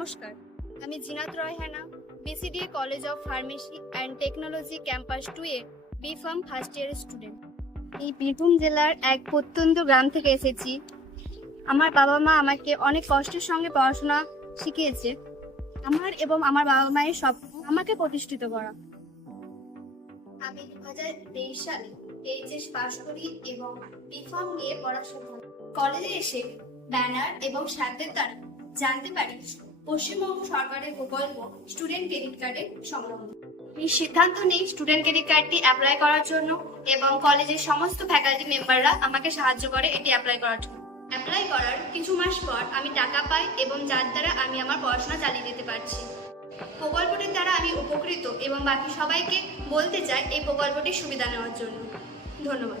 নমস্কার, আমি Zinat Royhana, BCDA college of pharmacy and technology campus 2 এর B Pharm first year student. এই বীরভূম জেলার এক প্রত্যন্ত গ্রাম থেকে এসেছি। আমার বাবা মা আমাকে অনেক কষ্টের সঙ্গে পড়াশোনা শিখিয়েছে। আমার এবং আমার বাবা মায়ের স্বপ্ন আমাকে প্রতিষ্ঠিত করা। আমি 2023 সালে এইচএস পাস করি এবং বি ফার্ম নিয়ে পড়াশোনা করি। কলেজে এসে ব্যানার এবং স্যারদের দ্বারা জানতে পারি পশ্চিমবঙ্গ সরকারের প্রকল্প স্টুডেন্ট ক্রেডিট কার্ডের সম্বন্ধে। এই সিদ্ধান্ত নিই স্টুডেন্ট ক্রেডিট কার্ডটি অ্যাপ্লাই করার জন্য এবং কলেজের সমস্ত ফ্যাকাল্টি মেম্বাররা আমাকে সাহায্য করে এটি অ্যাপ্লাই করার জন্য। অ্যাপ্লাই করার কিছু মাস পর আমি টাকা পাই এবং যার দ্বারা আমি আমার পড়াশোনা চালিয়ে যেতে পারছি। প্রকল্পটির দ্বারা আমি উপকৃত এবং বাকি সবাইকে বলতে চাই এই প্রকল্পটির সুবিধা নেওয়ার জন্য। ধন্যবাদ।